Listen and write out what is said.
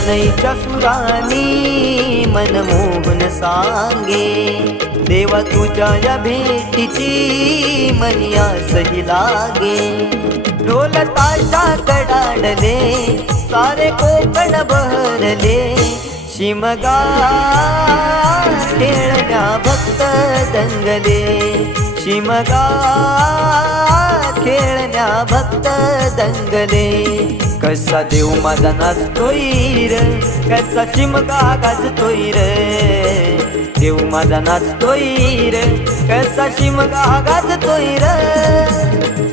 शरणईच्या सुरानी मनमोहन सांगे, देवा तुझ्या या भेटीची मनी आसही लागे। ढोल ताशा कडाडले सारे कोकण बहरले, शिमगा खेळण्या भक्त दंगले, शिमगा खेळण्या भक्त दंगले। कसा देव माझा नाचतोय र, कसा शिमगा गाजतोय र, देव माझा नाचतोय र, कसा शिमगा गाजतोय र।